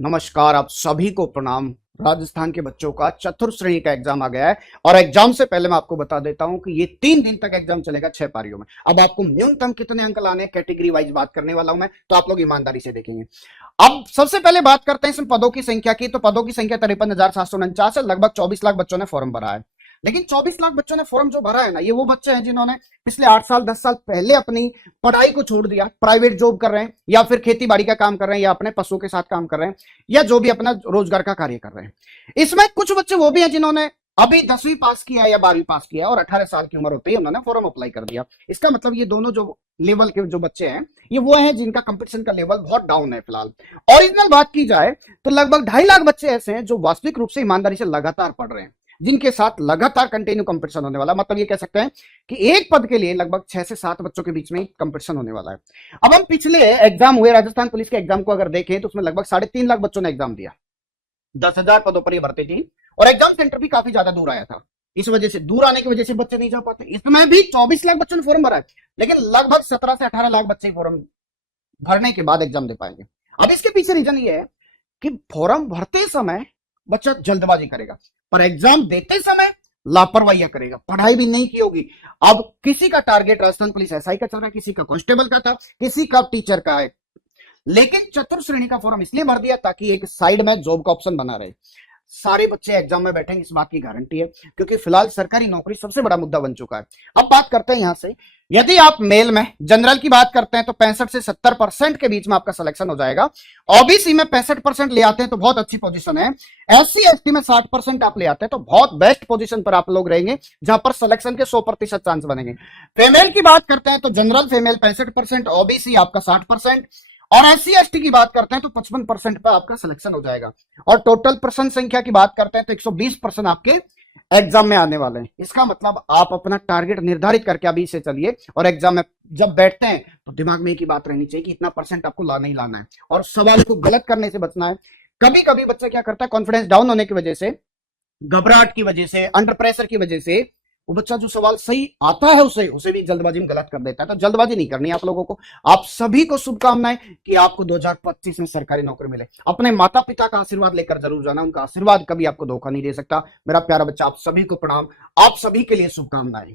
नमस्कार, आप सभी को प्रणाम। राजस्थान के बच्चों का चतुर्थ श्रेणी का एग्जाम आ गया है और एग्जाम से पहले मैं आपको बता देता हूं कि ये 3 दिन तक एग्जाम चलेगा 6 पारियों में। अब आपको न्यूनतम कितने अंक लाने, कैटेगरी वाइज बात करने वाला हूं मैं, तो आप लोग ईमानदारी से देखेंगे। अब सबसे पहले बात करते हैं इसमें पदों की संख्या की। तो पदों की संख्या 53,749 है। लगभग 24 लाख बच्चों ने फॉर्म भरा है। लेकिन 24 लाख बच्चों ने फॉर्म जो भरा है ना, ये वो बच्चे हैं जिन्होंने पिछले 8 साल 10 साल पहले अपनी पढ़ाई को छोड़ दिया, प्राइवेट जॉब कर रहे हैं या फिर खेती बाड़ी का काम कर रहे हैं या अपने पशुओं के साथ काम कर रहे हैं या जो भी अपना रोजगार का कार्य कर रहे हैं। इसमें कुछ बच्चे वो भी हैं जिन्होंने अभी 10वीं पास किया या 12वीं पास किया और 18 साल की उम्र होते ही उन्होंने फॉर्म अप्लाई कर दिया। इसका मतलब ये दोनों जो लेवल के जो बच्चे हैं, ये वो हैं जिनका कंपटीशन का लेवल बहुत डाउन है फिलहाल। ओरिजिनल बात की जाए तो लगभग 2.5 लाख बच्चे ऐसे हैं जो वास्तविक रूप से ईमानदारी से लगातार पढ़ रहे हैं, जिनके साथ लगातार कंटिन्यू कंपटीशन होने वाला। मतलब ये कह सकते हैं कि एक पद के लिए लगभग 6 से 7 बच्चों के बीच में कंपटीशन होने वाला है। अब हम पिछले एग्जाम हुए राजस्थान पुलिस के एग्जाम को अगर देखें तो उसमें लगभग 3.5 लाख बच्चों ने एग्जाम दिया। 10,000 पदों पर ये भर्ती थी और एग्जाम सेंटर भी काफी ज्यादा दूर आया था। इस वजह से, दूर आने की वजह से बच्चे नहीं जा पाते। इसमें भी 24 लाख बच्चों ने फॉर्म भरा है, लेकिन लगभग 17 से 18 लाख बच्चे फॉर्म भरने के बाद एग्जाम दे पाएंगे। अब इसके पीछे रीजन ये है कि फॉर्म भरते समय बच्चा जल्दबाजी करेगा, पर एग्जाम देते समय लापरवाही करेगा, पढ़ाई भी नहीं की होगी। अब किसी का टारगेट राजस्थान पुलिस एसआई का चल रहा है, किसी का कांस्टेबल का था, किसी का टीचर का है। लेकिन चतुर्थ श्रेणी का फॉर्म इसलिए भर दिया ताकि एक साइड में जॉब का ऑप्शन बना रहे। सारे बच्चे एग्जाम में बैठेंगे, इस बात की गारंटी है, क्योंकि फिलहाल सरकारी नौकरी सबसे बड़ा मुद्दा बन चुका है। अब बात करते हैं यहां से, यदि आप मेल में जनरल की बात करते हैं तो 65 से 70% के बीच में आपका सिलेक्शन हो जाएगा। ओबीसी में 65% ले आते हैं तो बहुत अच्छी पोजीशन है। एससी एसटी में 60% आप ले आते हैं तो बहुत बेस्ट पोजीशन पर आप लोग रहेंगे, जहां पर सिलेक्शन के 100% चांस बनेंगे। फेमेल की बात करते हैं तो जनरल फेमेल 65%, ओबीसी आपका 60%, और एससी एसटी की बात करते हैं तो 55% पर आपका सिलेक्शन हो जाएगा। और टोटल पर्सन संख्या की बात करते हैं तो 120% आपके एग्जाम में आने वाले हैं। इसका मतलब आप अपना टारगेट निर्धारित करके अभी से चलिए और एग्जाम में जब बैठते हैं तो दिमाग में एक ही बात रहनी चाहिए कि इतना परसेंट आपको लाना ही लाना है और सवाल को गलत करने से बचना है। कभी कभी बच्चा क्या करता है, कॉन्फिडेंस डाउन होने की वजह से, घबराहट की वजह से, अंडर प्रेशर की वजह से वो बच्चा जो सवाल सही आता है उसे भी जल्दबाजी में गलत कर देता है। तो जल्दबाजी नहीं करनी आप लोगों को। आप सभी को शुभकामनाएं कि आपको 2025 में सरकारी नौकरी मिले। अपने माता पिता का आशीर्वाद लेकर जरूर जाना, उनका आशीर्वाद कभी आपको धोखा नहीं दे सकता। मेरा प्यारा बच्चा, आप सभी को प्रणाम, आप सभी के लिए शुभकामनाएं।